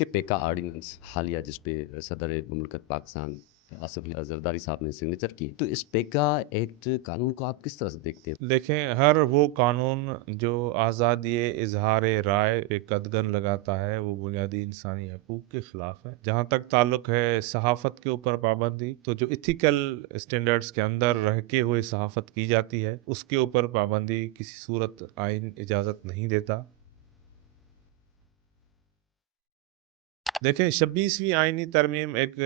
کہ پیکا آرڈیننس حالیہ جس پہ صدر مملکت پاکستان آصف علی زرداری صاحب نے سگنیچر کی، تو اس پیکا ایکٹ قانون کو آپ کس طرح سے دیکھتے ہیں؟ دیکھیں، ہر وہ قانون جو آزادی اظہار رائے پہ قدغن لگاتا ہے وہ بنیادی انسانی حقوق کے خلاف ہے۔ جہاں تک تعلق ہے صحافت کے اوپر پابندی، تو جو ایتھیکل اسٹینڈرڈز کے اندر رہ کے ہوئے صحافت کی جاتی ہے اس کے اوپر پابندی کسی صورت آئین اجازت نہیں دیتا۔ دیکھیں، 26ویں آئینی ترمیم ایک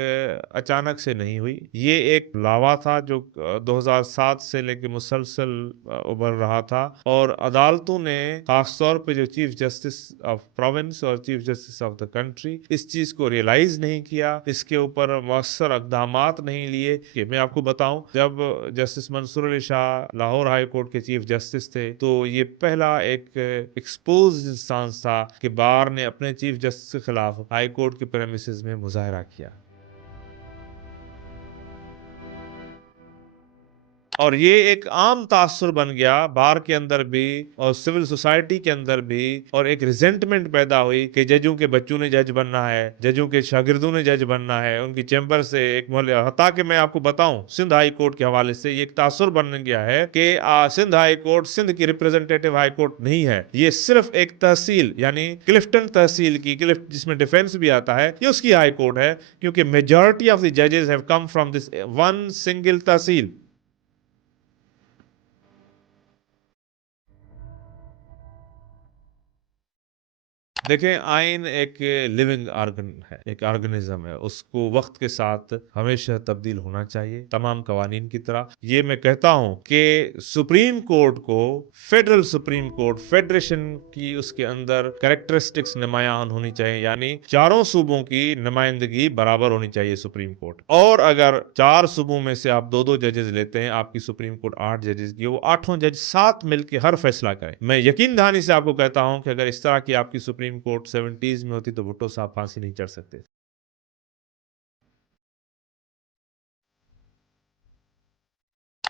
اچانک سے نہیں ہوئی، یہ ایک لاوا تھا جو 2007 سے لے کے مسلسل ابھر رہا تھا، اور عدالتوں نے خاص طور پہ جو چیف جسٹس آف پروونس اور chief justice of the country اس چیز کو ریئلائز نہیں کیا، اس کے اوپر مؤثر اقدامات نہیں لیے۔ کہ میں آپ کو بتاؤں، جب جسٹس منصور علی شاہ لاہور ہائی کورٹ کے چیف جسٹس تھے تو یہ پہلا ایک ایکسپوز انسٹانس تھا کہ بار نے اپنے چیف جسٹس کے خلاف ہائی کورٹ کے پریمیسز میں مظاہرہ کیا، اور یہ ایک عام تاثر بن گیا بار کے اندر بھی اور سول سوسائٹی کے اندر بھی، اور ایک ریزنٹمنٹ پیدا ہوئی کہ ججوں کے بچوں نے جج بننا ہے، ججوں کے شاگردوں نے جج بننا ہے، ان کی چیمبر سے ایک محلے، حتیٰ کہ میں آپ کو بتاؤں سندھ ہائی کورٹ کے حوالے سے یہ ایک تاثر بن گیا ہے کہ سندھ ہائی کورٹ سندھ کی ریپریزنٹیٹیو ہائی کورٹ نہیں ہے، یہ صرف ایک تحصیل یعنی کلفٹن تحصیل کی، جس میں ڈیفنس بھی آتا ہے، یہ اس کی ہائی کورٹ ہے، کیونکہ میجورٹی آف دی ججز have come from this one single تحصیل۔ دیکھیں، آئین ایک لیونگ آرگن ہے، ایک آرگنزم ہے، اس کو وقت کے ساتھ ہمیشہ تبدیل ہونا چاہیے تمام قوانین کی طرح۔ یہ میں کہتا ہوں کہ سپریم کورٹ کو فیڈرل سپریم کورٹ، فیڈریشن کی اس کے اندر کریکٹرسٹکس نمایاں ہونی چاہیے، یعنی چاروں صوبوں کی نمائندگی برابر ہونی چاہیے سپریم کورٹ، اور اگر 4 صوبوں میں سے آپ 2 ججز لیتے ہیں، آپ کی سپریم کورٹ 8 ججز کی، وہ 8 جج ساتھ مل کے ہر فیصلہ کریں۔ میں یقین دہانی سے آپ کو کہتا ہوں کہ اگر اس طرح کی آپ کی سپریم کورٹ 70s میں ہوتی تو بھٹو صاحب پھانسی نہیں چڑھ سکتے۔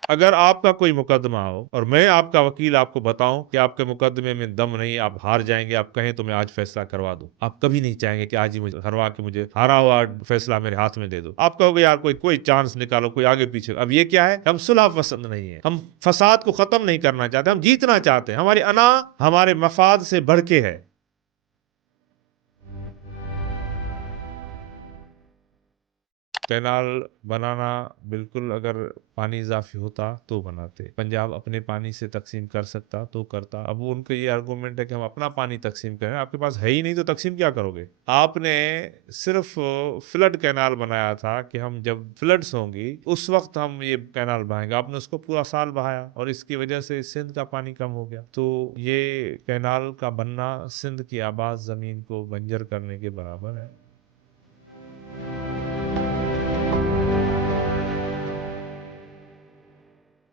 اگر آپ کا کوئی مقدمہ ہو اور میں آپ کا وکیل آپ کو بتاؤں کہ آپ کے مقدمے میں دم نہیں، آپ ہار جائیں گے، آپ کہیں تو میں آج فیصلہ کروا دوں، آپ کبھی نہیں چاہیں گے کہ آج ہی مجھے ہروا کے مجھے ہارا ہوا فیصلہ میرے ہاتھ میں دے دو، آپ کہو گے یار کوئی چانس نکالو، کوئی آگے پیچھے۔ اب یہ کیا ہے؟ ہم صلح پسند نہیں ہے، ہم فساد کو ختم نہیں کرنا چاہتے، ہم جیتنا چاہتے ہیں، ہماری انا ہمارے مفاد سے بڑھ کے ہے۔ کینال بنانا بالکل، اگر پانی اضافی ہوتا تو بناتے، پنجاب اپنے پانی سے تقسیم کر سکتا تو کرتا۔ اب ان کا یہ آرگومنٹ ہے کہ ہم اپنا پانی تقسیم کریں، آپ کے پاس ہے ہی نہیں تو تقسیم کیا کرو گے؟ آپ نے صرف فلڈ کینال بنایا تھا کہ ہم جب فلڈز ہوں گی اس وقت ہم یہ کینال بہائیں گے، آپ نے اس کو پورا سال بہایا اور اس کی وجہ سے سندھ کا پانی کم ہو گیا۔ تو یہ کینال کا بننا سندھ کی آباد زمین کو بنجر کرنے کے برابر ہے۔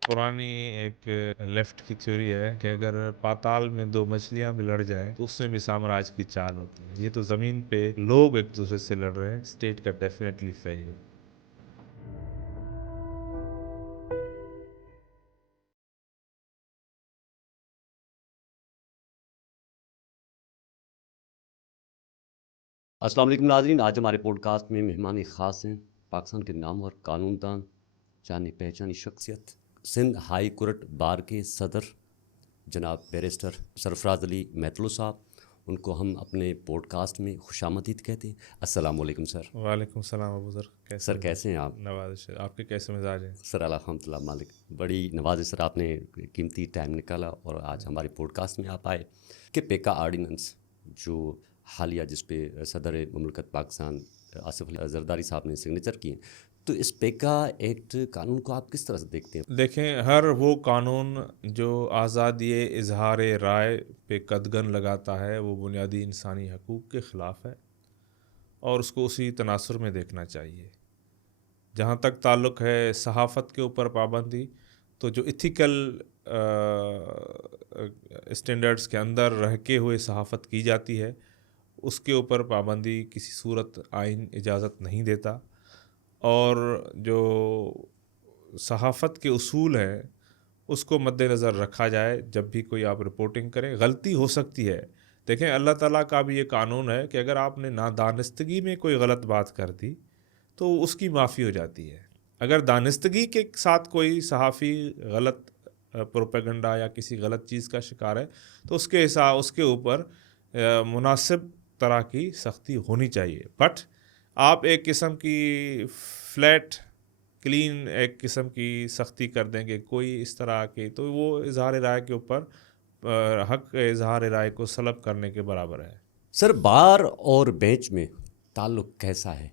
پرانی ایک لیفٹ کی تھیوری ہے کہ اگر پاتال میں 2 مچھلیاں بھی لڑ جائیں تو اس میں بھی سامراج کی چال ہوتی ہے۔ یہ تو زمین پہ لوگ ایک دوسرے سے لڑ رہے ہیں، اسٹیٹ کا ڈیفینیٹلی فیل۔ السلام علیکم ناظرین، آج ہمارے پوڈ کاسٹ میں مہمان خاص ہیں پاکستان کے نامور قانون دان، جانی پہچانی شخصیت، سندھ ہائی کورٹ بار کے صدر جناب بیرسٹر سرفراز علی میتلو صاحب، ان کو ہم اپنے پوڈ کاسٹ میں خوش آمدید کہتے ہیں۔ السلام علیکم سر۔ وعلیکم السلام ابو ذر، سر کیسے ہیں آپ؟ نوازش ہے، آپ کے کیسے مزاج ہیں؟ سر الحمد للہ مالک، بڑی نوازش سر، آپ نے قیمتی ٹائم نکالا اور آج ہمارے پوڈ کاسٹ میں آپ آئے کہ پیکا آرڈیننس جو حالیہ جس پہ صدر مملکت پاکستان آصف علی زرداری صاحب نے سگنیچر کی، تو اس پیکا ایکٹ قانون کو آپ کس طرح سے دیکھتے ہیں؟ دیکھیں، ہر وہ قانون جو آزادی اظہار رائے پہ قدغن لگاتا ہے وہ بنیادی انسانی حقوق کے خلاف ہے، اور اس کو اسی تناظر میں دیکھنا چاہیے۔ جہاں تک تعلق ہے صحافت کے اوپر پابندی، تو جو ایتھیکل اسٹینڈرڈز کے اندر رہ کے ہوئے صحافت کی جاتی ہے اس کے اوپر پابندی کسی صورت آئین اجازت نہیں دیتا، اور جو صحافت کے اصول ہیں اس کو مد نظر رکھا جائے۔ جب بھی کوئی آپ رپورٹنگ کریں، غلطی ہو سکتی ہے دیکھیں اللہ تعالیٰ کا بھی یہ قانون ہے کہ اگر آپ نے نادانستگی میں کوئی غلط بات کر دی تو اس کی معافی ہو جاتی ہے. اگر دانستگی کے ساتھ کوئی صحافی غلط پروپیگنڈا یا کسی غلط چیز کا شکار ہے تو اس کے اوپر مناسب طرح کی سختی ہونی چاہیے. بٹ آپ ایک قسم کی فلیٹ کلین ایک قسم کی سختی کر دیں گے کوئی اس طرح کے، تو وہ اظہار رائے کے اوپر حق اظہار رائے کو سلب کرنے کے برابر ہے. سر، بار اور بینچ میں تعلق کیسا ہے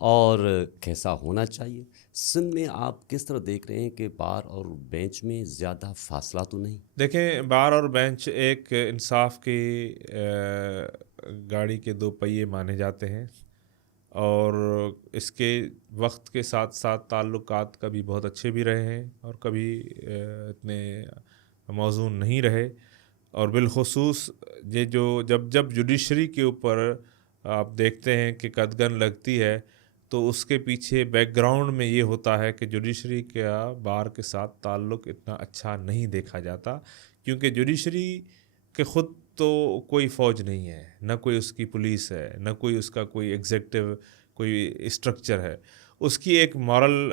اور کیسا ہونا چاہیے؟ سندھ میں آپ کس طرح دیکھ رہے ہیں کہ بار اور بینچ میں زیادہ فاصلہ تو نہیں؟ دیکھیں، بار اور بینچ ایک انصاف کی گاڑی کے دو پہیے مانے جاتے ہیں، اور اس کے وقت کے ساتھ ساتھ تعلقات کبھی بہت اچھے بھی رہے ہیں اور کبھی اتنے موزوں نہیں رہے. اور بالخصوص یہ جب جوڈیشری کے اوپر آپ دیکھتے ہیں کہ قدغن لگتی ہے تو اس کے پیچھے بیک گراؤنڈ میں یہ ہوتا ہے کہ جوڈیشری کا بار کے ساتھ تعلق اتنا اچھا نہیں دیکھا جاتا، کیونکہ جوڈیشری کے خود تو کوئی فوج نہیں ہے، نہ کوئی اس کی پولیس ہے، نہ کوئی اس کا کوئی ایگزیکٹو کوئی اسٹرکچر ہے. اس کی ایک مورل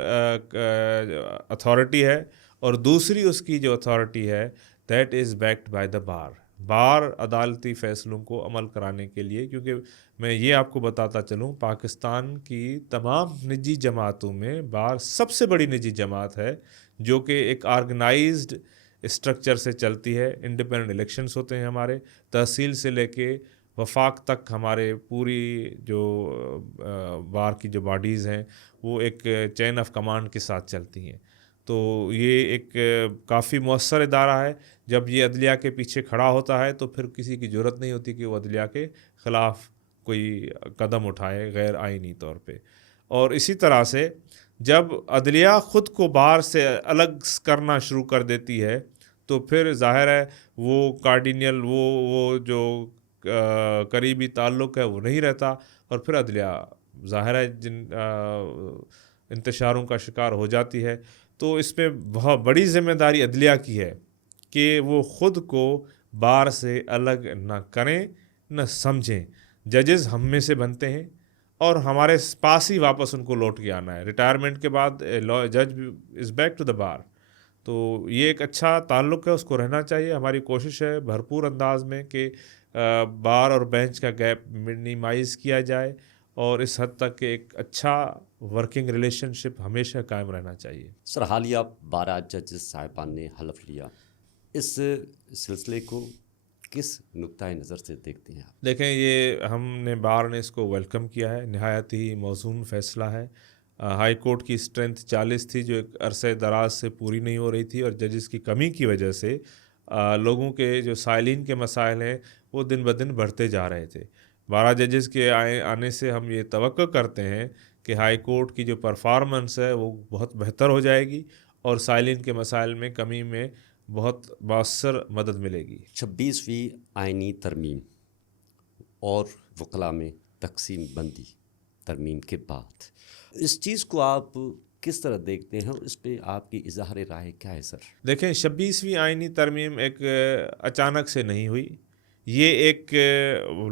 اتھارٹی ہے، اور دوسری اس کی جو اتھارٹی ہے that is backed by the bar عدالتی فیصلوں کو عمل کرانے کے لیے. کیونکہ میں یہ آپ کو بتاتا چلوں، پاکستان کی تمام نجی جماعتوں میں بار سب سے بڑی نجی جماعت ہے، جو کہ ایک آرگنائزڈ اسٹرکچر سے چلتی ہے. انڈیپینڈنٹ الیکشنز ہوتے ہیں ہمارے، تحصیل سے لے کے وفاق تک ہمارے پوری جو بار کی جو باڈیز ہیں وہ ایک چین آف کمانڈ کے ساتھ چلتی ہیں. تو یہ ایک کافی مؤثر ادارہ ہے. جب یہ عدلیہ کے پیچھے کھڑا ہوتا ہے تو پھر کسی کی ضرورت نہیں ہوتی کہ وہ عدلیہ کے خلاف کوئی قدم اٹھائے غیر آئینی طور پہ. اور اسی طرح سے جب عدلیہ خود کو بار سے الگ کرنا شروع کر دیتی ہے تو پھر ظاہر ہے وہ کارڈینل وہ جو قریبی تعلق ہے وہ نہیں رہتا، اور پھر عدلیہ ظاہر ہے جن انتشاروں کا شکار ہو جاتی ہے. تو اس میں بہت بڑی ذمہ داری عدلیہ کی ہے کہ وہ خود کو بار سے الگ نہ کریں نہ سمجھیں. ججز ہم میں سے بنتے ہیں اور ہمارے پاس ہی واپس ان کو لوٹ کے آنا ہے. ریٹائرمنٹ کے بعد جج از بیک ٹو دا بار. تو یہ ایک اچھا تعلق ہے، اس کو رہنا چاہیے. ہماری کوشش ہے بھرپور انداز میں کہ بار اور بینچ کا گیپ منیمائز کیا جائے، اور اس حد تک کہ ایک اچھا ورکنگ ریلیشن شپ ہمیشہ قائم رہنا چاہیے. سر، حالیہ 12 ججز صاحبان نے حلف لیا، اس سلسلے کو کس نقطۂ نظر سے دیکھتے ہیں آپ؟ دیکھیں، یہ ہم نے بار نے اس کو ویلکم کیا ہے. نہایت ہی موزون فیصلہ ہے. ہائی کورٹ کی اسٹرینتھ 40 تھی، جو ایک عرصہ دراز سے پوری نہیں ہو رہی تھی، اور ججز کی کمی کی وجہ سے لوگوں کے جو سائلین کے مسائل ہیں وہ دن بدن بڑھتے جا رہے تھے. 12 ججز کے آنے سے ہم یہ توقع کرتے ہیں کہ ہائی کورٹ کی جو پرفارمنس ہے وہ بہت بہتر ہو جائے گی، اور سائلین کے مسائل میں کمی میں بہت مؤثر مدد ملے گی. 26ویں آئینی ترمیم اور وکلاء میں تقسیم بندی ترمیم کے بعد اس چیز کو آپ کس طرح دیکھتے ہیں، اور اس پہ آپ کی اظہار رائے کیا ہے سر؟ دیکھیں، 26ویں آئینی ترمیم ایک اچانک سے نہیں ہوئی. یہ ایک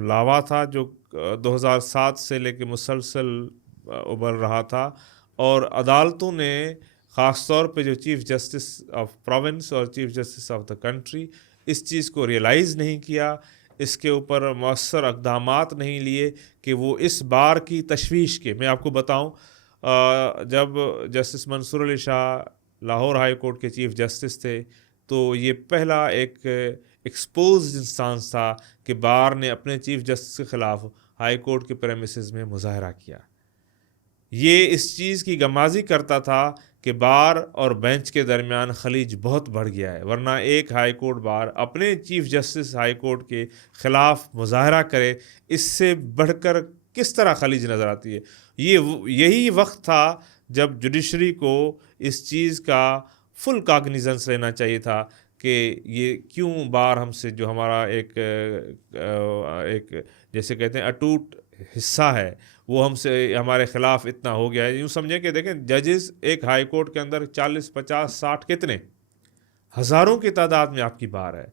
لاوا تھا جو 2007 سے لے کے مسلسل ابھر رہا تھا، اور عدالتوں نے خاص طور پہ جو چیف جسٹس آف پروونس اور chief justice of the country اس چیز کو ریئلائز نہیں کیا، اس کے اوپر مؤثر اقدامات نہیں لیے کہ وہ اس بار کی تشویش کے. میں آپ کو بتاؤں، جب جسٹس منصور علی شاہ لاہور ہائی کورٹ کے چیف جسٹس تھے تو یہ پہلا ایک ایکسپوزڈ انسٹانس تھا کہ بار نے اپنے چیف جسٹس کے خلاف ہائی کورٹ کے پریمیسز میں مظاہرہ کیا. یہ اس چیز کی غمازی کرتا تھا کہ بار اور بینچ کے درمیان خلیج بہت بڑھ گیا ہے، ورنہ ایک ہائی کورٹ بار اپنے چیف جسٹس ہائی کورٹ کے خلاف مظاہرہ کرے، اس سے بڑھ کر کس طرح خلیج نظر آتی ہے. یہی وقت تھا جب جوڈیشری کو اس چیز کا فل کاگنیزنس لینا چاہیے تھا کہ یہ کیوں بار ہم سے جو ہمارا ایک جیسے کہتے ہیں اٹوٹ حصہ ہے وہ ہم سے ہمارے خلاف اتنا ہو گیا ہے. یوں سمجھیں کہ دیکھیں، ججز ایک ہائی کورٹ کے اندر 40 50 60 کتنے ہزاروں کی تعداد میں آپ کی بار ہے.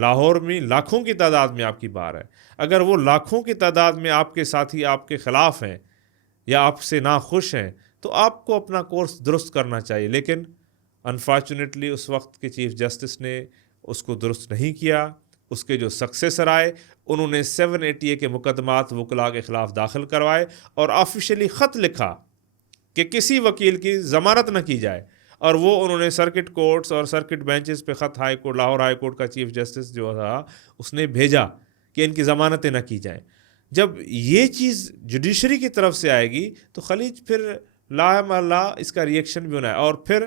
لاہور میں لاکھوں کی تعداد میں آپ کی بار ہے. اگر وہ لاکھوں کی تعداد میں آپ کے ساتھی آپ کے خلاف ہیں یا آپ سے ناخوش ہیں تو آپ کو اپنا کورس درست کرنا چاہیے. لیکن انفارچونیٹلی اس وقت کے چیف جسٹس نے اس کو درست نہیں کیا. اس کے جو سکسیسر آئے انہوں نے 780 کے مقدمات وکلاء کے خلاف داخل کروائے اور آفیشیلی خط لکھا کہ کسی وکیل کی ضمانت نہ کی جائے. اور وہ انہوں نے سرکٹ کورٹس اور سرکٹ بینچز پہ خط high court Lahore high court کا چیف جسٹس جو تھا اس نے بھیجا کہ ان کی ضمانتیں نہ کی جائیں. جب یہ چیز جوڈیشری کی طرف سے آئے گی تو خلیج پھر لا اللہ اس کا ریئیکشن بھی ہونا ہے. اور پھر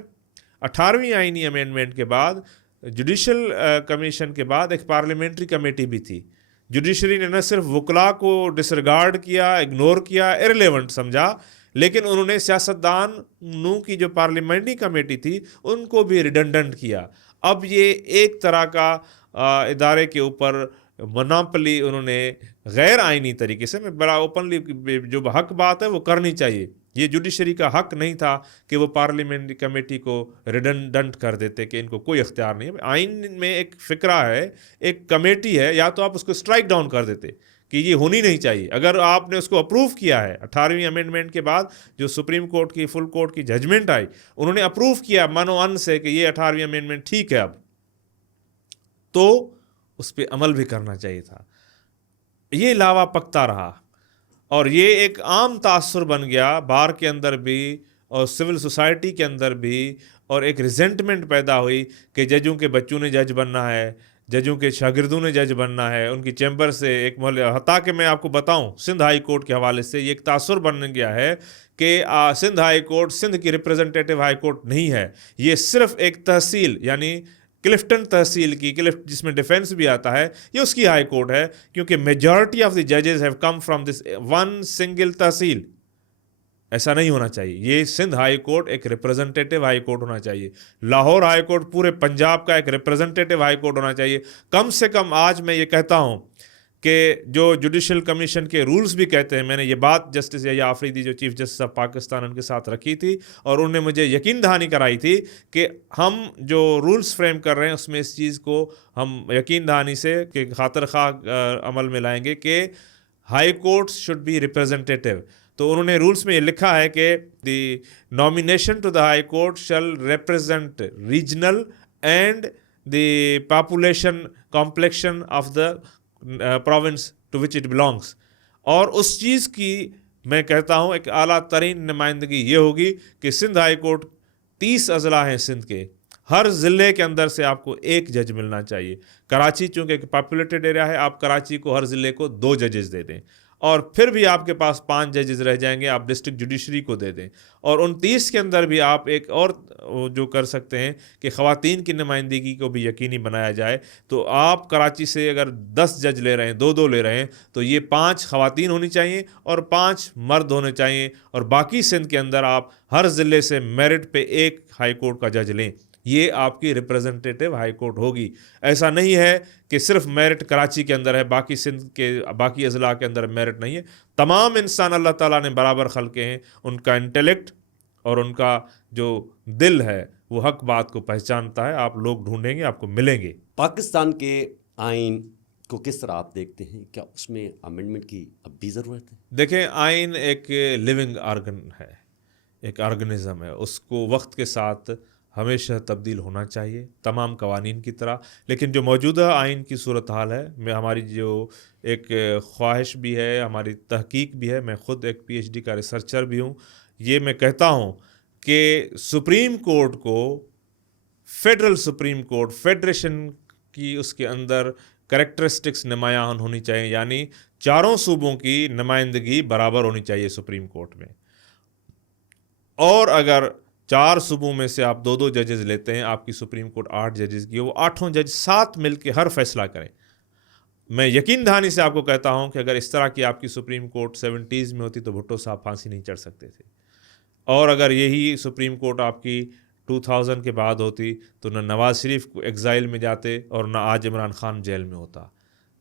18ویں آئینی امینڈمنٹ کے بعد جوڈیشل کمیشن کے بعد ایک پارلیمنٹری کمیٹی بھی تھی. جوڈیشری نے نہ صرف وکلاء کو ڈسریگارڈ کیا، اگنور کیا، ارریلیونٹ سمجھا، لیکن انہوں نے سیاستدانوں کی جو پارلیمنٹری کمیٹی تھی ان کو بھی ریڈنڈنٹ کیا. اب یہ ایک طرح کا ادارے کے اوپر مناپلی انہوں نے غیر آئینی طریقے سے، میں بڑا اوپنلی جو حق بات ہے وہ کرنی چاہیے. یہ جوڈیشری کا حق نہیں تھا کہ وہ پارلیمنٹری کمیٹی کو ریڈنڈنٹ کر دیتے کہ ان کو کوئی اختیار نہیں ہے. آئین میں ایک فقرہ ہے، ایک کمیٹی ہے، یا تو آپ اس کو اسٹرائک ڈاؤن کر دیتے کہ یہ ہونی نہیں چاہیے. اگر آپ نے اس کو اپروو کیا ہے 18ویں امینڈمنٹ کے بعد جو سپریم کورٹ کی فل کورٹ کی ججمنٹ آئی انہوں نے اپروو کیا من و ان سے کہ یہ 18ویں امینڈمنٹ ٹھیک ہے، اب تو اس پہ عمل بھی کرنا چاہیے تھا. یہ لاوا پکتا رہا اور یہ ایک عام تاثر بن گیا بار کے اندر بھی اور سول سوسائٹی کے اندر بھی، اور ایک ریزنٹمنٹ پیدا ہوئی کہ ججوں کے بچوں نے جج بننا ہے، ججوں کے شاگردوں نے جج بننا ہے، ان کی چیمبر سے ایک حتیٰ کہ میں آپ کو بتاؤں سندھ ہائی کورٹ کے حوالے سے یہ ایک تاثر بن گیا ہے کہ سندھ ہائی کورٹ سندھ کی ریپریزنٹیٹیو ہائی کورٹ نہیں ہے. یہ صرف ایک تحصیل یعنی کلفٹن تحصیل کی، جس میں ڈیفینس بھی آتا ہے، یہ اس کی ہائی کورٹ ہے کیونکہ میجورٹی آف دی ججز have come from this one single تحصیل. ایسا نہیں ہونا چاہیے. یہ سندھ ہائی کورٹ ایک ریپریزنٹیٹیو ہائی کورٹ ہونا چاہیے. لاہور ہائی کورٹ پورے پنجاب کا ایک ریپریزنٹیٹیو ہائی کورٹ ہونا چاہیے. کم سے کم آج میں یہ کہتا ہوں کہ جو جوڈیشل کمیشن کے رولز بھی کہتے ہیں، میں نے یہ بات جسٹس یحییٰ آفریدی جو چیف جسٹس آف پاکستان ان کے ساتھ رکھی تھی اور انہوں نے مجھے یقین دہانی کرائی تھی کہ ہم جو رولز فریم کر رہے ہیں اس میں اس چیز کو ہم یقین دہانی سے کہ خاطر خواہ عمل میں لائیں گے کہ high courts should be representative. تو انہوں نے رولز میں یہ لکھا ہے کہ the nomination to the high court shall represent regional and the population complexion of the province to which it belongs. اور اس چیز کی میں کہتا ہوں ایک اعلیٰ ترین نمائندگی یہ ہوگی کہ سندھ ہائی کورٹ 30 اضلاع ہیں سندھ کے، ہر ضلع کے اندر سے آپ کو ایک جج ملنا چاہیے. کراچی چونکہ ایک پاپولیٹڈ ایریا ہے، آپ کراچی کو ہر ضلع کو 2 ججز دے دیں اور پھر بھی آپ کے پاس 5 ججز رہ جائیں گے، آپ ڈسٹرکٹ جوڈیشری کو دے دیں. اور ان 30 کے اندر بھی آپ ایک اور جو کر سکتے ہیں کہ خواتین کی نمائندگی کو بھی یقینی بنایا جائے. تو آپ کراچی سے اگر 10 جج لے رہے ہیں، 2 لے رہے ہیں، تو یہ 5 خواتین ہونی چاہیے اور 5 مرد ہونے چاہیے. اور باقی سندھ کے اندر آپ ہر ضلع سے میرٹ پہ ایک ہائی کورٹ کا جج لیں. یہ آپ کی ریپریزنٹیٹیو ہائی کورٹ ہوگی. ایسا نہیں ہے کہ صرف میرٹ کراچی کے اندر ہے، باقی سندھ کے باقی اضلاع کے اندر میرٹ نہیں ہے. تمام انسان اللہ تعالیٰ نے برابر خلقے ہیں، ان کا انٹیلیکٹ اور ان کا جو دل ہے وہ حق بات کو پہچانتا ہے. آپ لوگ ڈھونڈیں گے، آپ کو ملیں گے. پاکستان کے آئین کو کس طرح آپ دیکھتے ہیں؟ کیا اس میں امینڈمنٹ کی اب بھی ضرورت ہے؟ دیکھیں، آئین ایک لیونگ آرگن ہے، ایک آرگنزم ہے. اس کو وقت کے ساتھ ہمیشہ تبدیل ہونا چاہیے تمام قوانین کی طرح. لیکن جو موجودہ آئین کی صورتحال ہے، میں ہماری جو ایک خواہش بھی ہے، ہماری تحقیق بھی ہے، میں خود ایک PhD کا ریسرچر بھی ہوں، یہ میں کہتا ہوں کہ سپریم کورٹ کو فیڈرل سپریم کورٹ فیڈریشن کی اس کے اندر کریکٹرسٹکس نمایاں ہونی چاہیے، یعنی چاروں صوبوں کی نمائندگی برابر ہونی چاہیے سپریم کورٹ میں. اور اگر 4 صوبوں میں سے آپ 2 ججز لیتے ہیں، آپ کی سپریم کورٹ 8 ججز کی، وہ 8 جج ساتھ مل کے ہر فیصلہ کریں. میں یقین دہانی سے آپ کو کہتا ہوں کہ اگر اس طرح کی آپ کی سپریم کورٹ 70s میں ہوتی تو بھٹو صاحب پھانسی نہیں چڑھ سکتے تھے. اور اگر یہی سپریم کورٹ آپ کی 2000 کے بعد ہوتی تو نہ نواز شریف کو ایگزائل میں جاتے اور نہ آج عمران خان جیل میں ہوتا.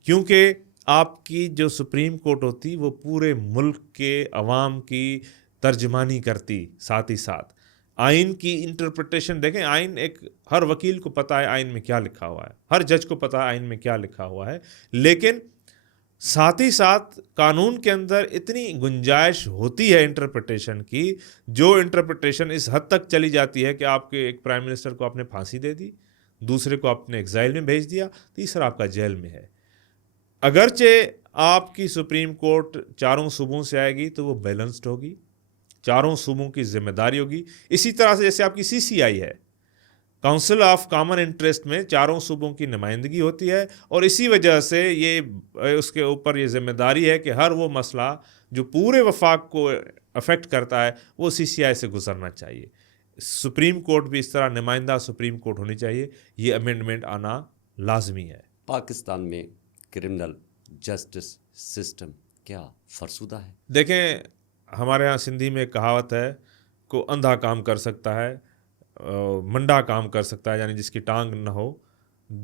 کیونکہ آپ کی جو سپریم کورٹ ہوتی وہ پورے ملک کے عوام کی ترجمانی کرتی. ساتھ ہی ساتھ آئین کی انٹرپریٹیشن دیکھیں، آئین ایک ہر وکیل کو پتہ ہے آئین میں کیا لکھا ہوا ہے، ہر جج کو پتہ ہے آئین میں کیا لکھا ہوا ہے، لیکن ساتھ ہی ساتھ قانون کے اندر اتنی گنجائش ہوتی ہے انٹرپریٹیشن کی، جو انٹرپریٹیشن اس حد تک چلی جاتی ہے کہ آپ کے ایک پرائم منسٹر کو آپ نے پھانسی دے دی، دوسرے کو آپ نے ایگزائل میں بھیج دیا، تیسرا آپ کا جیل میں ہے۔ اگرچہ آپ کی سپریم کورٹ چاروں صوبوں سے آئے گی تو وہ بیلنسڈ ہوگی، چاروں صوبوں کی ذمہ داری ہوگی، اسی طرح سے جیسے آپ کی CCI ہے، کاؤنسل آف کامن انٹرسٹ میں چاروں صوبوں کی نمائندگی ہوتی ہے، اور اسی وجہ سے یہ اس کے اوپر یہ ذمہ داری ہے کہ ہر وہ مسئلہ جو پورے وفاق کو افیکٹ کرتا ہے وہ CCI سے گزرنا چاہیے۔ سپریم کورٹ بھی اس طرح نمائندہ سپریم کورٹ ہونی چاہیے، یہ امینڈمنٹ آنا لازمی ہے۔ پاکستان میں کرمنل جسٹس سسٹم کیا فرسودہ ہے؟ دیکھیں، ہمارے ہاں سندھی میں ایک کہاوت ہے، کو اندھا کام کر سکتا ہے، منڈا کام کر سکتا ہے، یعنی جس کی ٹانگ نہ ہو،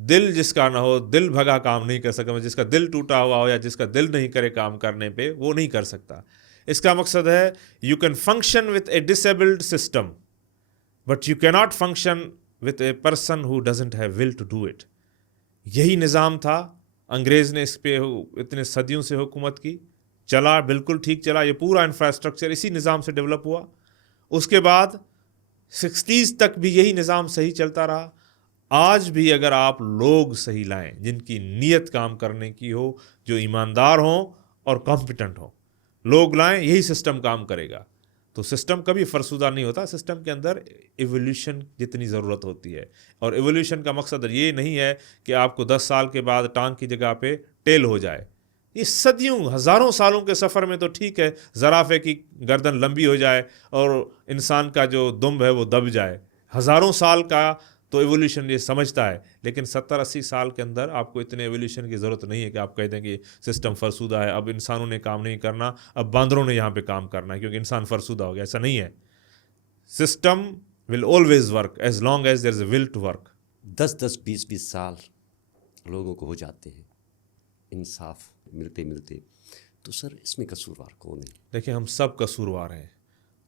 دل جس کا نہ ہو، دل بھگا کام نہیں کر سکتا، جس کا دل ٹوٹا ہوا ہو یا جس کا دل نہیں کرے کام کرنے پہ، وہ نہیں کر سکتا۔ اس کا مقصد ہے you can function with a disabled system but you can not function with a person who doesn't have will to do it. یہی نظام تھا، انگریز نے اس پہ اتنے صدیوں سے حکومت کی، چلا بالکل ٹھیک چلا، یہ پورا انفراسٹرکچر اسی نظام سے ڈیولپ ہوا۔ اس کے بعد 60s تک بھی یہی نظام صحیح چلتا رہا۔ آج بھی اگر آپ لوگ صحیح لائیں، جن کی نیت کام کرنے کی ہو، جو ایماندار ہوں اور کمپیٹنٹ ہوں، لوگ لائیں، یہی سسٹم کام کرے گا۔ تو سسٹم کبھی فرسودہ نہیں ہوتا، سسٹم کے اندر ایولیوشن جتنی ضرورت ہوتی ہے، اور ایولیوشن کا مقصد یہ نہیں ہے کہ آپ کو 10 سال کے بعد ٹانگ کی جگہ پہ ٹیل ہو جائے۔ یہ صدیوں ہزاروں سالوں کے سفر میں تو ٹھیک ہے، زرافے کی گردن لمبی ہو جائے اور انسان کا جو دمب ہے وہ دب جائے، ہزاروں سال کا تو ایولیوشن یہ سمجھتا ہے، لیکن 70-80 سال کے اندر آپ کو اتنے ایولیوشن کی ضرورت نہیں ہے کہ آپ کہہ دیں کہ سسٹم فرسودہ ہے، اب انسانوں نے کام نہیں کرنا، اب باندروں نے یہاں پہ کام کرنا ہے کیونکہ انسان فرسودہ ہو گیا۔ ایسا نہیں ہے، system will always work as long as there is a will to work. 10-10 20-20 سال لوگوں کو ہو جاتے ہیں انصاف ملتے ملتے، تو سر اس میں قصوروار کون ہے؟ دیکھیں، ہم سب قصوروار ہیں،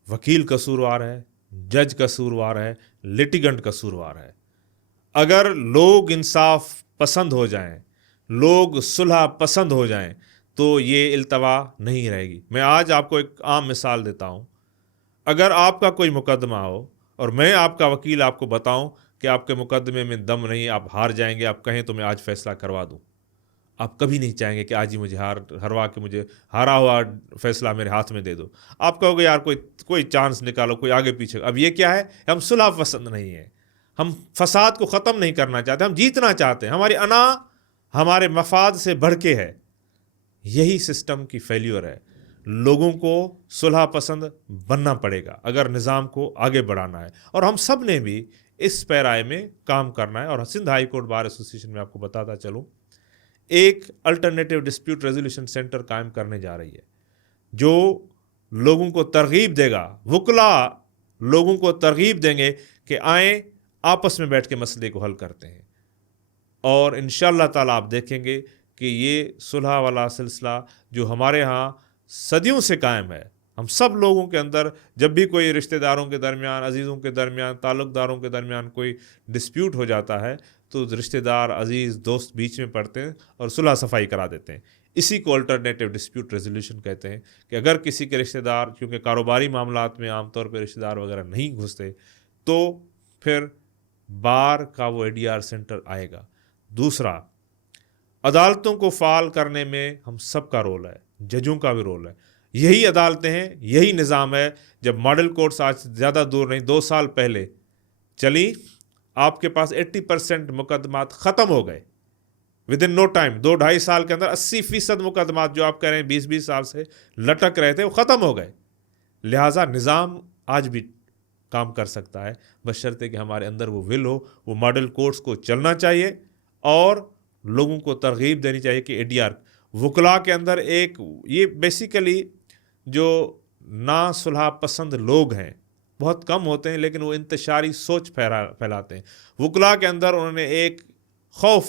وکیل قصوروار ہے، جج قصوروار ہے، لٹیگنٹ قصوروار ہے۔ اگر لوگ انصاف پسند ہو جائیں، لوگ صلح پسند ہو جائیں، تو یہ التوا نہیں رہے گی۔ میں آج آپ کو ایک عام مثال دیتا ہوں۔ اگر آپ کا کوئی مقدمہ ہو اور میں آپ کا وکیل آپ کو بتاؤں کہ آپ کے مقدمے میں دم نہیں، آپ ہار جائیں گے، آپ کہیں تو میں آج فیصلہ کروا دوں، آپ کبھی نہیں چاہیں گے کہ آج ہی مجھے ہروا کے مجھے ہارا ہوا فیصلہ میرے ہاتھ میں دے دو۔ آپ کہو گے یار کوئی چانس نکالو، کوئی آگے پیچھے۔ اب یہ کیا ہے؟ ہم صلح پسند نہیں ہیں، ہم فساد کو ختم نہیں کرنا چاہتے، ہم جیتنا چاہتے ہیں، ہماری انا ہمارے مفاد سے بڑھ کے ہے۔ یہی سسٹم کی فیلیور ہے۔ لوگوں کو صلح پسند بننا پڑے گا اگر نظام کو آگے بڑھانا ہے، اور ہم سب نے بھی اس پیرائے میں کام کرنا ہے۔ اور Sindh high court bar association میں آپ کو بتاتا چلوں، ایک الٹرنیٹیو ڈسپیوٹ ریزولوشن سینٹر قائم کرنے جا رہی ہے، جو لوگوں کو ترغیب دے گا، وکلا لوگوں کو ترغیب دیں گے کہ آئیں آپس میں بیٹھ کے مسئلے کو حل کرتے ہیں۔ اور انشاءاللہ تعالیٰ آپ دیکھیں گے کہ یہ صلح والا سلسلہ جو ہمارے ہاں صدیوں سے قائم ہے، ہم سب لوگوں کے اندر جب بھی کوئی رشتہ داروں کے درمیان، عزیزوں کے درمیان، تعلق داروں کے درمیان کوئی ڈسپیوٹ ہو جاتا ہے تو رشتہ دار، عزیز، دوست بیچ میں پڑتے ہیں اور صلح صفائی کرا دیتے ہیں۔ اسی کو الٹرنیٹیو ڈسپیوٹ ریزولوشن کہتے ہیں، کہ اگر کسی کے رشتہ دار، کیونکہ کاروباری معاملات میں عام طور پہ رشتہ دار وغیرہ نہیں گھستے، تو پھر بار کا وہ ADR سینٹر آئے گا۔ دوسرا، عدالتوں کو فعال کرنے میں ہم سب کا رول ہے، ججوں کا بھی رول ہے۔ یہی عدالتیں ہیں، یہی نظام ہے۔ جب ماڈل کورٹس آج زیادہ دور نہیں، 2 سال پہلے چلی، آپ کے پاس 80% مقدمات ختم ہو گئے ود ان نو ٹائم۔ 2-2.5 سال کے اندر 80% مقدمات جو آپ کہہ رہے ہیں 20-20 سال سے لٹک رہے تھے، وہ ختم ہو گئے۔ لہٰذا نظام آج بھی کام کر سکتا ہے، بشرطے کہ ہمارے اندر وہ ول ہو۔ وہ ماڈل کورٹس کو چلنا چاہیے اور لوگوں کو ترغیب دینی چاہیے کہ ADR وکلا کے اندر ایک، یہ بیسیکلی جو نا صلح پسند لوگ ہیں بہت کم ہوتے ہیں، لیکن وہ انتشاری سوچ پھیلاتے ہیں۔ وکلا کے اندر انہوں نے ایک خوف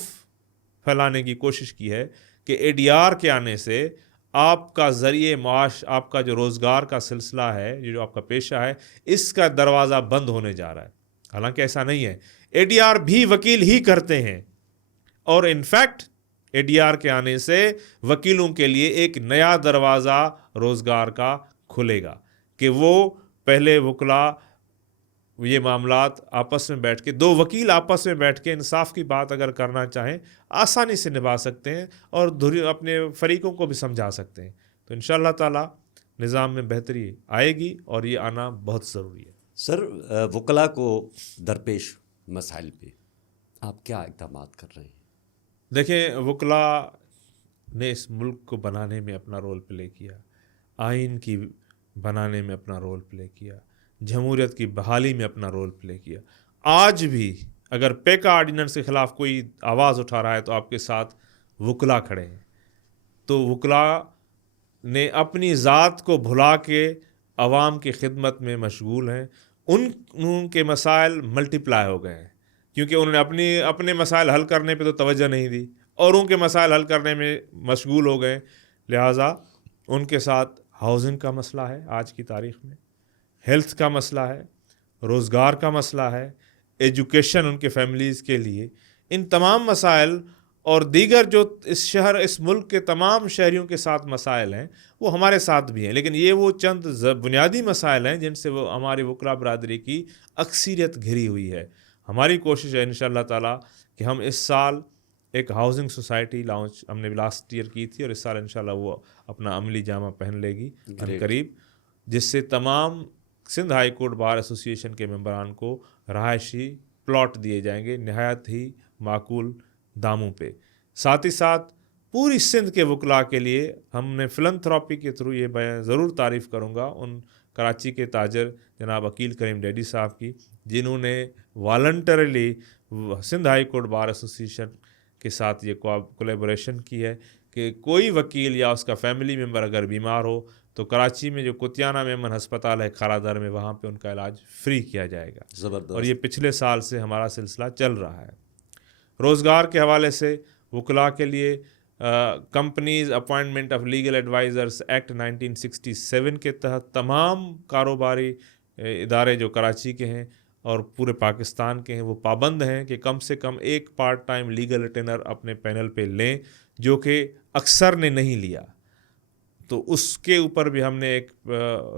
پھیلانے کی کوشش کی ہے کہ ADR کے آنے سے آپ کا ذریعہ معاش، آپ کا جو روزگار کا سلسلہ ہے، یہ جو آپ کا پیشہ ہے، اس کا دروازہ بند ہونے جا رہا ہے. حالانکہ ایسا نہیں ہے، اے ڈی آر بھی وکیل ہی کرتے ہیں. اور انفیکٹ اے ڈی آر کے آنے سے وکیلوں کے لیے ایک نیا دروازہ روزگار کا کھلے گا کہ وہ پہلے وکلا یہ معاملات آپس میں بیٹھ کے، دو وکیل آپس میں بیٹھ کے انصاف کی بات اگر کرنا چاہیں آسانی سے نبھا سکتے ہیں اور اپنے فریقوں کو بھی سمجھا سکتے ہیں. تو انشاءاللہ تعالی نظام میں بہتری آئے گی اور یہ آنا بہت ضروری ہے. سر، وکلاء کو درپیش مسائل پہ آپ کیا اقدامات کر رہے ہیں؟ دیکھیں، وکلاء نے اس ملک کو بنانے میں اپنا رول پلے کیا، آئین کی بنانے میں اپنا رول پلے کیا، جمہوریت کی بحالی میں اپنا رول پلے کیا. آج بھی اگر پیکا آرڈیننس کے خلاف کوئی آواز اٹھا رہا ہے تو آپ کے ساتھ وکلاء کھڑے ہیں. تو وکلاء نے اپنی ذات کو بھلا کے عوام کی خدمت میں مشغول ہیں. ان کے مسائل ملٹیپلائی ہو گئے ہیں کیونکہ انہوں نے اپنے مسائل حل کرنے پہ تو توجہ نہیں دی، اوروں کے مسائل حل کرنے میں مشغول ہو گئے. لہٰذا ان کے ساتھ ہاؤزنگ کا مسئلہ ہے، آج کی تاریخ میں ہیلتھ کا مسئلہ ہے، روزگار کا مسئلہ ہے، ایجوکیشن ان کے فیملیز کے لیے. ان تمام مسائل اور دیگر جو اس ملک کے تمام شہریوں کے ساتھ مسائل ہیں وہ ہمارے ساتھ بھی ہیں. لیکن یہ وہ چند بنیادی مسائل ہیں جن سے وہ ہماری وکلا برادری کی اکثریت گھری ہوئی ہے. ہماری کوشش ہے انشاءاللہ تعالی کہ ہم اس سال ایک ہاؤزنگ سوسائٹی لانچ ہم نے لاسٹ ایئر کی تھی، اور اس سال انشاءاللہ وہ اپنا عملی جامہ پہن لے گی قریب، جس سے تمام سندھ ہائی کورٹ بار ایسوسی ایشن کے ممبران کو رہائشی پلاٹ دیے جائیں گے نہایت ہی معقول داموں پہ. ساتھ ہی ساتھ پوری سندھ کے وکلاء کے لیے ہم نے فلنتھراپی کے تھرو یہ ضرور تعریف کروں گا ان کراچی کے تاجر جناب عقیل کریم ڈیڈی صاحب کی، جنہوں نے voluntarily Sindh high court bar ایسوسی ایشن کے ساتھ یہ کولیبوریشن کی ہے کہ کوئی وکیل یا اس کا فیملی ممبر اگر بیمار ہو تو کراچی میں جو کتیانہ میمن ہسپتال ہے کھارادر میں، وہاں پہ ان کا علاج فری کیا جائے گا. زبردست. اور یہ پچھلے سال سے ہمارا سلسلہ چل رہا ہے. روزگار کے حوالے سے وکلاء کے لیے companies appointment of legal advisers act 1967 کے تحت تمام کاروباری ادارے جو کراچی کے ہیں اور پورے پاکستان کے ہیں وہ پابند ہیں کہ کم سے کم ایک پارٹ ٹائم لیگل ریٹینر اپنے پینل پہ لیں، جو کہ اکثر نے نہیں لیا. تو اس کے اوپر بھی ہم نے ایک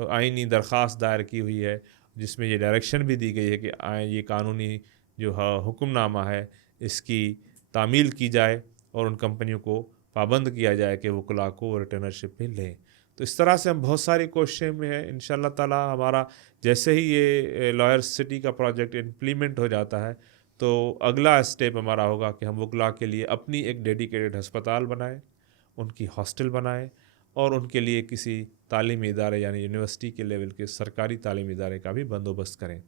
آئینی درخواست دائر کی ہوئی ہے جس میں یہ ڈائریکشن بھی دی گئی ہے کہ یہ قانونی جو حکم نامہ ہے اس کی تعمیل کی جائے اور ان کمپنیوں کو پابند کیا جائے کہ وکلاء کو ریٹینرشپ میں لیں. تو اس طرح سے ہم بہت ساری کوششیں میں ہیں. انشاءاللہ تعالی ہمارا جیسے ہی یہ لائر سٹی کا پروجیکٹ امپلیمنٹ ہو جاتا ہے تو اگلا اسٹیپ ہمارا ہوگا کہ ہم وکلاء کے لیے اپنی ایک ڈیڈیکیٹڈ ہسپتال بنائیں، ان کی ہاسٹل بنائیں، اور ان کے لیے کسی تعلیمی ادارے یعنی یونیورسٹی کے لیول کے سرکاری تعلیمی ادارے کا بھی بندوبست کریں.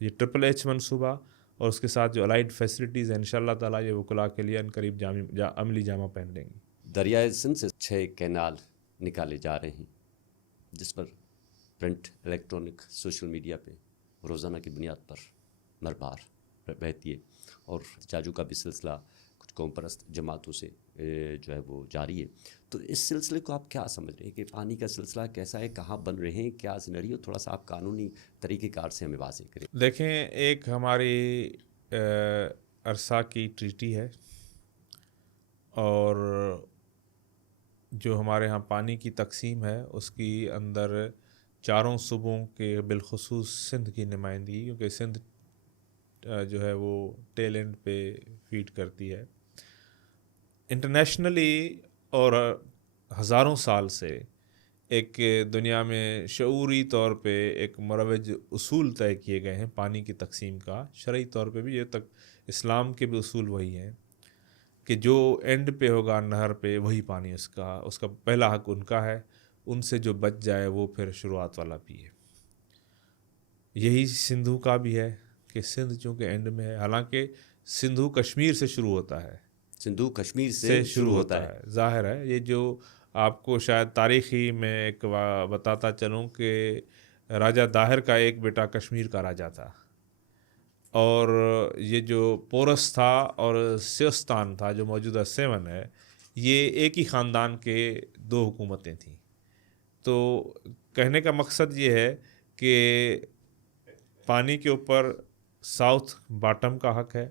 یہ HHH منصوبہ اور اس کے ساتھ جو الائڈ فیسلٹیز ہیں انشاءاللہ تعالی یہ وکلاء کے لیے عنقریب عملی جامہ پہن دیں گی. دریائے سندھ سے 6 کینال نکالے جا رہے ہیں جس پر پرنٹ، الیکٹرانک، سوشل میڈیا پہ روزانہ کی بنیاد پر مربار بہتی ہے، اور جاجو کا بھی سلسلہ کچھ قوم پرست جماعتوں سے جو ہے وہ جاری ہے. تو اس سلسلے کو آپ کیا سمجھ رہے ہیں کہ پانی کا سلسلہ کیسا ہے، کہاں بن رہے ہیں، کیا سینریو، تھوڑا سا آپ قانونی طریقہ کار سے ہمیں واضح کریں. دیکھیں، ایک ہماری عرصہ کی ٹریٹی ہے اور جو ہمارے ہاں پانی کی تقسیم ہے اس کی اندر چاروں صوبوں کے بالخصوص سندھ کی نمائندگی، کیونکہ سندھ جو ہے وہ ٹیل اینڈ پہ فیڈ کرتی ہے. انٹرنیشنلی اور ہزاروں سال سے ایک دنیا میں شعوری طور پہ ایک مروج اصول طے کیے گئے ہیں پانی کی تقسیم کا. شرعی طور پہ بھی یہ تک اسلام کے بھی اصول وہی ہیں کہ جو اینڈ پہ ہوگا نہر پہ وہی پانی اس کا پہلا حق ان کا ہے، ان سے جو بچ جائے وہ پھر شروعات والا پیے. یہی سندھو کا بھی ہے کہ سندھ چونکہ اینڈ میں ہے، حالانکہ سندھو کشمیر سے شروع ہوتا ہے، سندھو کشمیر سے شروع ہوتا ہے. ظاہر ہے یہ جو آپ کو شاید تاریخی میں ایک بتاتا چلوں کہ راجہ داہر کا ایک بیٹا کشمیر کا راجہ تھا، اور یہ جو پورس تھا اور سیستان تھا جو موجودہ سیون ہے، یہ ایک ہی خاندان کے دو حکومتیں تھیں. تو کہنے کا مقصد یہ ہے کہ پانی کے اوپر ساؤتھ باٹم کا حق ہے.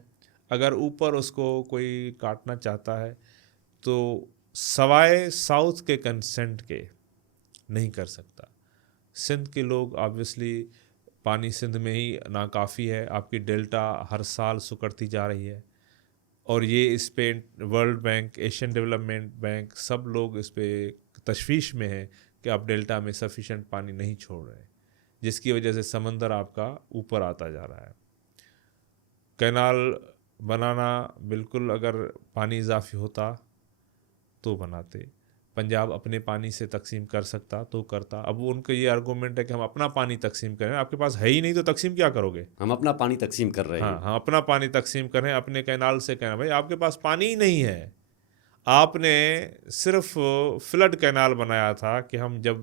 اگر اوپر اس کو کوئی کاٹنا چاہتا ہے تو سوائے ساؤتھ کے کنسنٹ کے نہیں کر سکتا. سندھ کے لوگ آبویسلی پانی سندھ میں ہی ناکافی ہے. آپ کی ڈیلٹا ہر سال سکڑتی جا رہی ہے اور یہ اس پہ world bank, Asian development bank, سب لوگ اس پہ تشویش میں ہیں کہ آپ ڈیلٹا میں سفیشینٹ پانی نہیں چھوڑ رہے، جس کی وجہ سے سمندر آپ کا اوپر آتا جا رہا ہے. کینال بنانا بالکل، اگر پانی اضافی ہوتا تو بناتے. پنجاب اپنے پانی سے تقسیم کر سکتا تو کرتا. اب ان کا یہ آرگومنٹ ہے کہ ہم اپنا پانی تقسیم کریں. آپ کے پاس ہے ہی نہیں تو تقسیم کیا کرو گے؟ ہم اپنا پانی تقسیم کر رہے ہاں، ہیں. ہم اپنا پانی تقسیم کریں. اپنے کینال سے کہنا بھائی آپ کے پاس پانی ہی نہیں ہے. آپ نے صرف فلڈ کینال بنایا تھا کہ ہم جب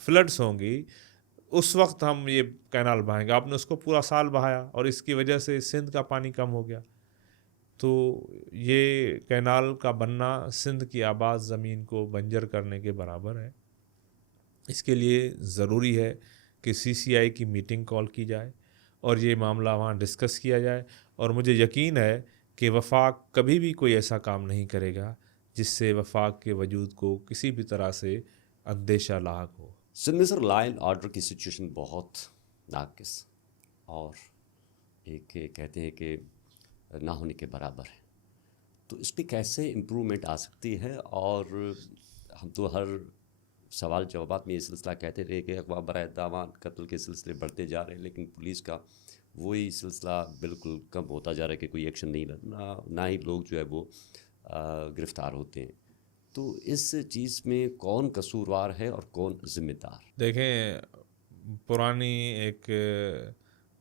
فلڈس ہوں گی اس وقت ہم یہ کینال بہائیں گے. آپ نے اس کو پورا سال بہایا اور اس کی وجہ سے سندھ کا پانی کم ہو گیا. تو یہ کینال کا بننا سندھ کی آباد زمین کو بنجر کرنے کے برابر ہے. اس کے لیے ضروری ہے کہ CCI کی میٹنگ کال کی جائے اور یہ معاملہ وہاں ڈسکس کیا جائے. اور مجھے یقین ہے کہ وفاق کبھی بھی کوئی ایسا کام نہیں کرے گا جس سے وفاق کے وجود کو کسی بھی طرح سے اندیشہ لاحق ہو. سندھ میں سر لا اینڈ آرڈر کی سچویشن بہت ناقص اور ایک کہتے ہیں کہ نہ ہونے کے برابر ہے. تو اس پہ کیسے امپرومنٹ آ سکتی ہے؟ اور ہم تو ہر سوال جوابات میں یہ سلسلہ کہتے رہے کہ اغوا برائے داماد قتل کے سلسلے بڑھتے جا رہے ہیں، لیکن پولیس کا وہی سلسلہ بالکل کم ہوتا جا رہا ہے کہ کوئی ایکشن نہیں لینا، نہ ہی لوگ جو ہے وہ گرفتار ہوتے ہیں. تو اس چیز میں کون قصوروار ہے اور کون ذمہ دار؟ دیکھیں، پرانی ایک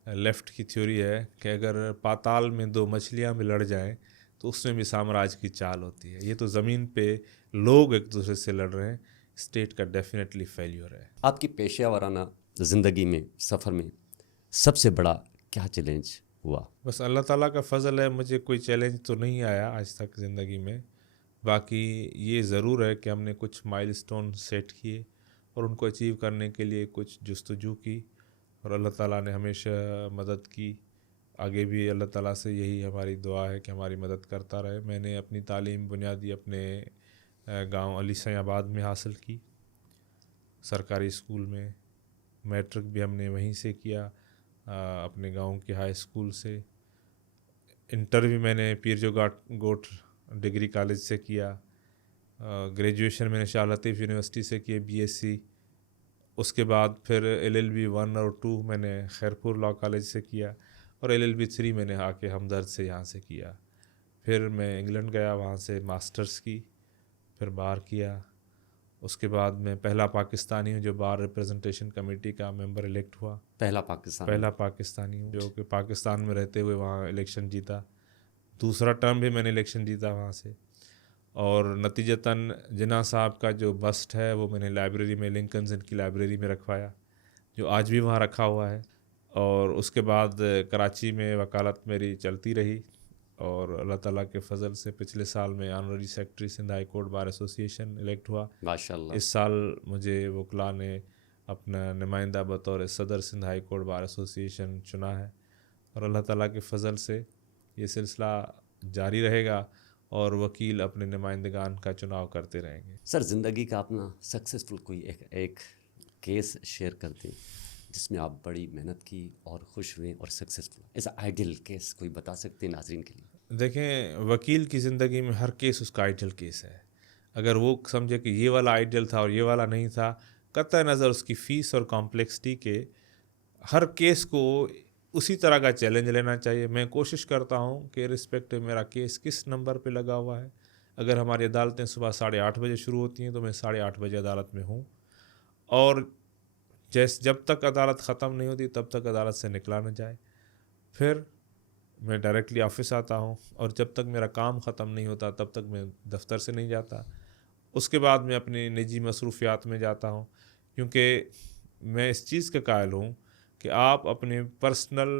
لیفٹ کی تھیوری ہے کہ اگر پاتال میں دو مچھلیاں بھی لڑ جائیں تو اس میں بھی سامراج کی چال ہوتی ہے. یہ تو زمین پہ لوگ ایک دوسرے سے لڑ رہے ہیں. اسٹیٹ کا ڈیفینیٹلی فیلیور ہے. آپ کی پیشہ ورانہ زندگی میں، سفر میں سب سے بڑا کیا چیلنج ہوا؟ بس اللہ تعالیٰ کا فضل ہے، مجھے کوئی چیلنج تو نہیں آیا آج تک زندگی میں. باقی یہ ضرور ہے کہ ہم نے کچھ مائل سٹون سیٹ کیے اور ان کو اچیو کرنے کے لیے کچھ جستجو کی اور اللہ تعالیٰ نے ہمیشہ مدد کی. آگے بھی اللہ تعالیٰ سے یہی ہماری دعا ہے کہ ہماری مدد کرتا رہے. میں نے اپنی تعلیم بنیادی اپنے گاؤں علی سیاں آباد میں حاصل کی، سرکاری اسکول میں. میٹرک بھی ہم نے وہیں سے کیا، اپنے گاؤں کے ہائی اسکول سے. انٹر بھی میں نے پیر جو گوٹ ڈگری کالج سے کیا. گریجویشن میں نے شاہ لطیف یونیورسٹی سے کی BSc. اس کے بعد پھر LLB 1 اور 2 میں نے خیرپور لاء کالج سے کیا اور LLB 3 میں نے آ کے ہمدرد سے یہاں سے کیا. پھر میں انگلینڈ گیا، وہاں سے ماسٹرز کی، پھر بار کیا. اس کے بعد میں پہلا پاکستانی ہوں جو بار ریپرزنٹیشن کمیٹی کا ممبر الیکٹ ہوا. پہلا پاکستانی ہوں جو کہ پاکستان میں رہتے ہوئے وہاں الیکشن جیتا. دوسرا ٹرم بھی میں نے الیکشن جیتا وہاں سے. اور نتیجتاً جناح صاحب کا جو بسٹ ہے وہ میں نے لائبریری میں، لنکنز ان کی لائبریری میں رکھوایا، جو آج بھی وہاں رکھا ہوا ہے. اور اس کے بعد کراچی میں وکالت میری چلتی رہی اور اللہ تعالیٰ کے فضل سے پچھلے سال میں honorary secretary Sindh high court bar association elect ہوا. ماشاءاللہ. اس سال مجھے وکلاء نے اپنا نمائندہ بطور صدر Sindh high court bar association چنا ہے اور اللہ تعالیٰ کے فضل سے یہ سلسلہ جاری رہے گا اور وکیل اپنے نمائندگان کا چناؤ کرتے رہیں گے. سر زندگی کا اپنا سکسیزفل کوئی ایک کیس شیئر کرتے ہیں جس میں آپ بڑی محنت کی اور خوش ہوئے اور سکسیزفل، ایسا آئیڈیل کیس کوئی بتا سکتے ہیں ناظرین کے لیے؟ دیکھیں، وکیل کی زندگی میں ہر کیس اس کا آئیڈیل کیس ہے. اگر وہ سمجھے کہ یہ والا آئیڈیل تھا اور یہ والا نہیں تھا، قطع نظر اس کی فیس اور کمپلیکسٹی کے، ہر کیس کو اسی طرح کا چیلنج لینا چاہیے. میں کوشش کرتا ہوں کہ رسپیکٹ میرا کیس کس نمبر پہ لگا ہوا ہے. اگر ہماری عدالتیں صبح 8:30 بجے شروع ہوتی ہیں تو میں 8:30 بجے عدالت میں ہوں، اور جب تک عدالت ختم نہیں ہوتی تب تک عدالت سے نکلا نہ جائے. پھر میں ڈائریکٹلی آفس آتا ہوں اور جب تک میرا کام ختم نہیں ہوتا تب تک میں دفتر سے نہیں جاتا. اس کے بعد میں اپنی نجی مصروفیات میں جاتا ہوں، کیونکہ میں اس چیز کا قائل ہوں کہ آپ اپنے personal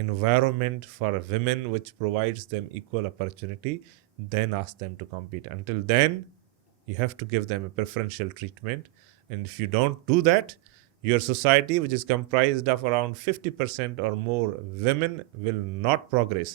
environment for women which provides them equal opportunity, then ask them to compete. Until then, you have to give them a preferential treatment. And if you don't do that, your society, which is comprised of around 50% or more women, will not progress.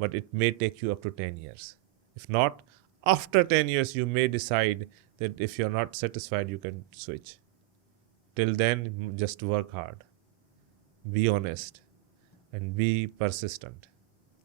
but it may take you up to 10 years. If not, after 10 years, you may decide that if you're not satisfied, you can switch. Till then, just work hard, be honest, and be persistent.